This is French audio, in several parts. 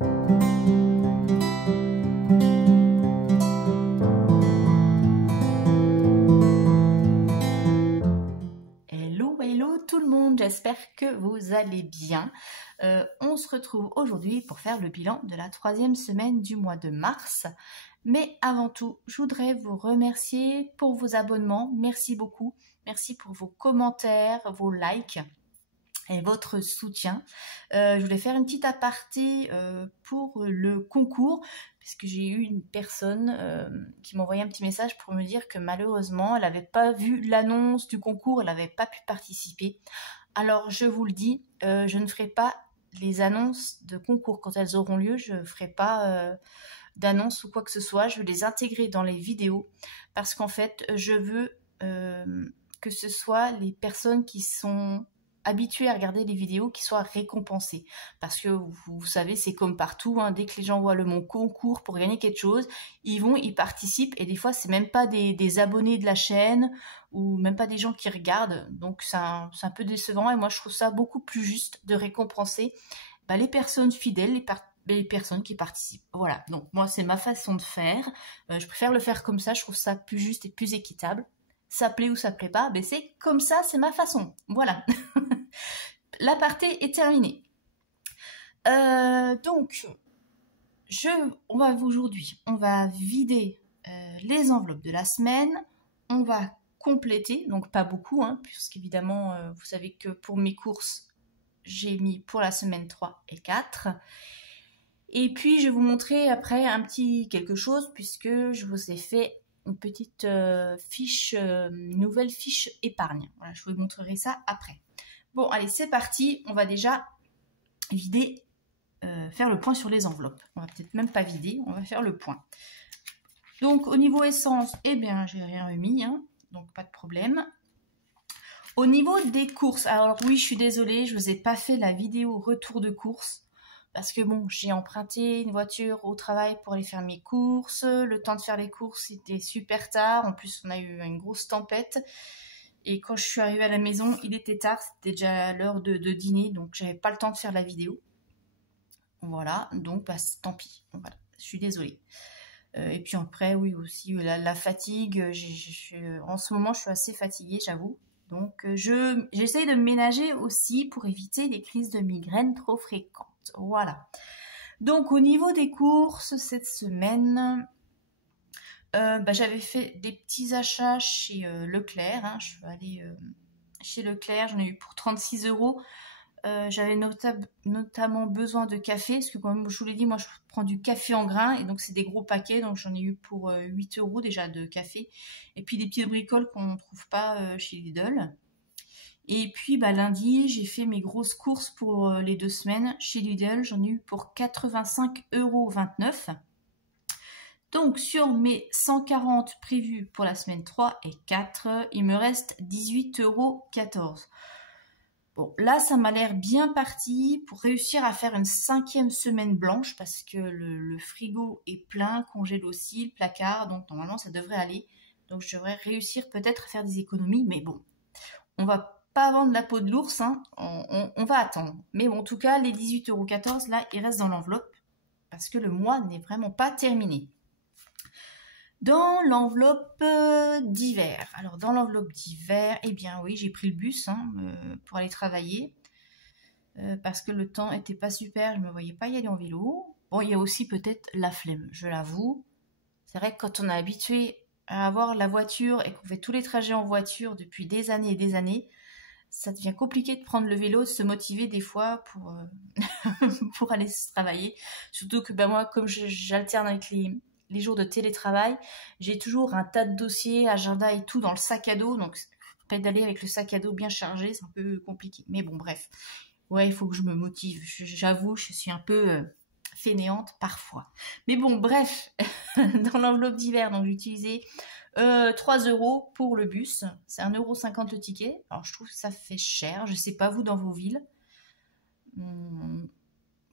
Hello tout le monde, j'espère que vous allez bien. On se retrouve aujourd'hui pour faire le bilan de la 3e semaine du mois de mars. Mais avant tout, je voudrais vous remercier pour vos abonnements. Merci beaucoup. Merci pour vos commentaires, vos likes et votre soutien. Je voulais faire une petite aparté pour le concours, parce que j'ai eu une personne qui m'a envoyé un petit message pour me dire que malheureusement, elle n'avait pas vu l'annonce du concours, elle n'avait pas pu participer. Alors, je vous le dis, je ne ferai pas les annonces de concours quand elles auront lieu, je ne ferai pas d'annonces ou quoi que ce soit, je vais les intégrer dans les vidéos, parce qu'en fait, je veux que ce soit les personnes qui sont habitués à regarder les vidéos qui soient récompensés, parce que vous savez, c'est comme partout, hein, dès que les gens voient le mot concours pour gagner quelque chose, ils participent, et des fois c'est même pas des abonnés de la chaîne ou même pas des gens qui regardent, donc c'est un peu décevant, et moi je trouve ça beaucoup plus juste de récompenser les personnes fidèles, les personnes qui participent. Voilà, donc moi c'est ma façon de faire, je préfère le faire comme ça, je trouve ça plus juste et plus équitable. Ça plaît ou ça plaît pas, mais c'est comme ça, c'est ma façon. Voilà. L'aparté est terminée. Donc, aujourd'hui, on va vider les enveloppes de la semaine. On va compléter, donc pas beaucoup, hein, puisqu'évidemment, vous savez que pour mes courses, j'ai mis pour la semaine 3 et 4. Et puis, je vais vous montrer après un petit quelque chose, puisque je vous ai fait une petite nouvelle fiche épargne. Voilà, je vous montrerai ça après. Bon, allez, c'est parti. On va déjà vider, faire le point sur les enveloppes. On va peut-être même pas vider, on va faire le point. Donc, au niveau essence, eh bien, j'ai rien remis, hein, donc pas de problème. Au niveau des courses, alors oui, je suis désolée, je vous ai pas fait la vidéo retour de course. Parce que bon, j'ai emprunté une voiture au travail pour aller faire mes courses. Le temps de faire les courses, c'était super tard. En plus, on a eu une grosse tempête. Et quand je suis arrivée à la maison, il était tard. C'était déjà l'heure de dîner. Donc, j'avais pas le temps de faire la vidéo. Voilà. Donc, tant pis. Voilà. Je suis désolée. Et puis après, oui, aussi, la fatigue. En ce moment, je suis assez fatiguée, j'avoue. Donc, j'essaye de me ménager aussi pour éviter les crises de migraine trop fréquentes. Voilà. Donc, au niveau des courses, cette semaine, j'avais fait des petits achats chez Leclerc. Hein. Je suis allée chez Leclerc, j'en ai eu pour 36 €. J'avais notamment besoin de café, parce que comme je vous l'ai dit, moi je prends du café en grains, et donc c'est des gros paquets, donc j'en ai eu pour 8 € déjà de café. Et puis des petites bricoles qu'on ne trouve pas chez Lidl. Et puis lundi, j'ai fait mes grosses courses pour les 2 semaines. Chez Lidl, j'en ai eu pour 85,29 €. Donc sur mes 140 prévus pour la semaine 3 et 4, il me reste 18,14 €. Bon, là, ça m'a l'air bien parti pour réussir à faire une 5e semaine blanche, parce que le frigo est plein, congèle aussi, le placard, donc normalement ça devrait aller. Donc je devrais réussir peut-être à faire des économies, mais bon, on va pas vendre la peau de l'ours, hein. On va attendre. Mais bon, en tout cas, les 18,14 € là, ils restent dans l'enveloppe, parce que le mois n'est vraiment pas terminé. Dans l'enveloppe d'hiver. Alors, dans l'enveloppe d'hiver, eh bien oui, j'ai pris le bus pour aller travailler. Parce que le temps était pas super, je me voyais pas y aller en vélo. Bon, il y a aussi peut-être la flemme, je l'avoue. C'est vrai que quand on est habitué à avoir la voiture et qu'on fait tous les trajets en voiture depuis des années et des années, ça devient compliqué de prendre le vélo, de se motiver des fois pour, pour aller travailler. Surtout que moi, comme j'alterne avec les jours de télétravail, j'ai toujours un tas de dossiers, agenda et tout dans le sac à dos. Donc, pédaler avec le sac à dos bien chargé, c'est un peu compliqué. Mais bon, bref. Ouais, il faut que je me motive. J'avoue, je suis un peu fainéante parfois. Mais bon, bref. Dans l'enveloppe d'hiver, donc j'ai utilisé 3 € pour le bus. C'est 1,50 € le ticket. Alors, je trouve que ça fait cher. Je sais pas vous dans vos villes.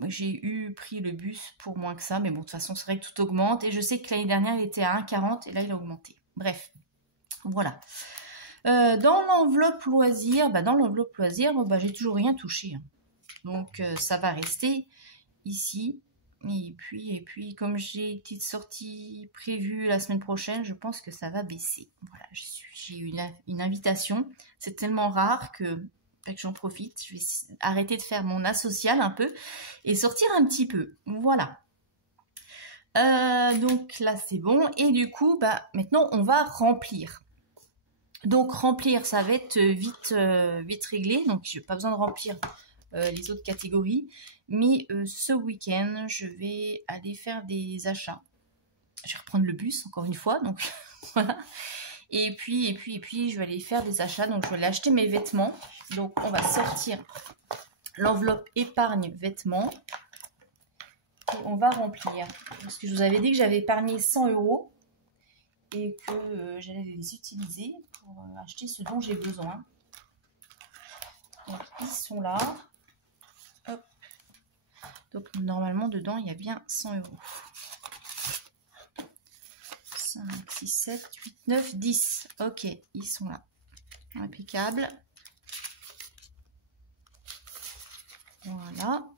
J'ai pris le bus pour moins que ça, mais bon, de toute façon, c'est vrai que tout augmente. Et je sais que l'année dernière, il était à 1,40 € et là, il a augmenté. Bref, voilà. Dans l'enveloppe loisir, j'ai toujours rien touché. Hein. Donc, ça va rester ici. Et puis, comme j'ai une petite sortie prévue la semaine prochaine, je pense que ça va baisser. Voilà, j'ai une invitation. C'est tellement rare que j'en profite. Je vais arrêter de faire mon asocial un peu et sortir un petit peu. Voilà. Donc là, c'est bon. Et du coup, maintenant, on va remplir. Donc, remplir, ça va être vite réglé. Donc, je n'ai pas besoin de remplir les autres catégories. Mais ce week-end, je vais aller faire des achats. Je vais reprendre le bus, encore une fois. Donc, voilà. Et puis, je vais aller faire des achats. Donc, je vais aller acheter mes vêtements. Donc, on va sortir l'enveloppe épargne vêtements. Et on va remplir. Parce que je vous avais dit que j'avais épargné 100 € et que j'allais les utiliser pour acheter ce dont j'ai besoin. Donc, ils sont là. Hop. Donc, normalement, dedans, il y a bien 100 €. 5, 6, 7, 8, 9, 10. Ok, ils sont là. Impeccable. Voilà.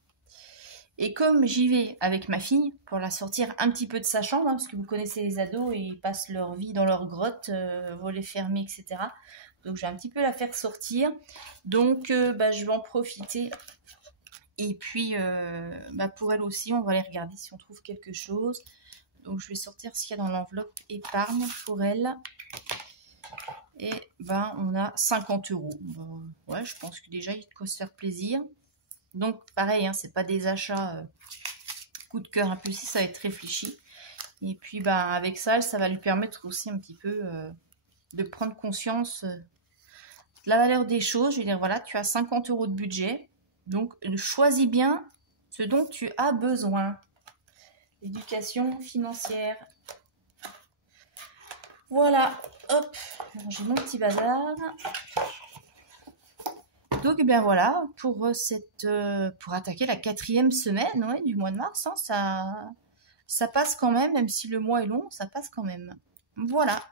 Et comme j'y vais avec ma fille pour la sortir un petit peu de sa chambre, parce que vous connaissez les ados, et ils passent leur vie dans leur grotte, volets fermés, etc. Donc je vais un petit peu la faire sortir. Donc je vais en profiter. Et puis pour elle aussi, on va aller regarder si on trouve quelque chose. Donc je vais sortir ce qu'il y a dans l'enveloppe épargne pour elle. Et on a 50 €. Bon, ouais, je pense que déjà il y a de quoi se faire plaisir. Donc pareil, hein, c'est pas des achats coup de cœur impulsif, ça va être réfléchi. Et puis avec ça va lui permettre aussi un petit peu de prendre conscience de la valeur des choses. Je vais dire voilà, tu as 50 € de budget, donc choisis bien ce dont tu as besoin. L'éducation financière. Voilà, hop, j'ai mon petit bazar. Donc voilà, pour attaquer la 4e semaine du mois de mars, hein, ça passe quand même si le mois est long, ça passe quand même. Voilà.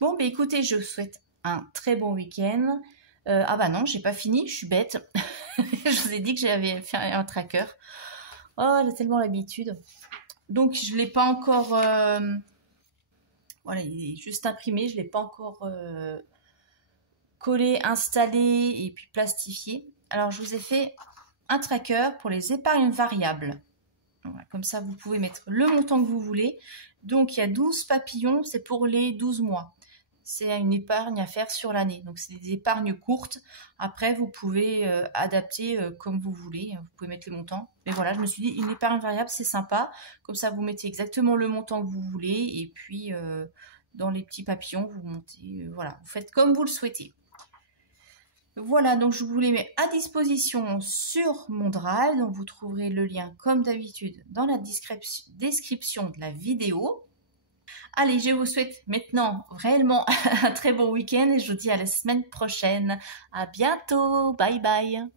Bon, écoutez, je vous souhaite un très bon week-end. Non, j'ai pas fini, je suis bête. Je vous ai dit que j'avais fait un tracker. Oh, j'ai tellement l'habitude. Donc, je ne l'ai pas encore... voilà, il est juste imprimé, je ne l'ai pas encore... collé, installé et puis plastifié. Alors, je vous ai fait un tracker pour les épargnes variables. Voilà, comme ça, vous pouvez mettre le montant que vous voulez. Donc, il y a 12 papillons, c'est pour les 12 mois. C'est une épargne à faire sur l'année. Donc, c'est des épargnes courtes. Après, vous pouvez adapter comme vous voulez. Vous pouvez mettre les montants. Mais voilà, je me suis dit, une épargne variable, c'est sympa. Comme ça, vous mettez exactement le montant que vous voulez. Et puis, dans les petits papillons, vous montez. Voilà, vous faites comme vous le souhaitez. Voilà, donc je vous les mets à disposition sur mon Drive. Donc vous trouverez le lien comme d'habitude dans la description de la vidéo. Allez, je vous souhaite maintenant réellement un très bon week-end et je vous dis à la semaine prochaine. À bientôt, bye bye.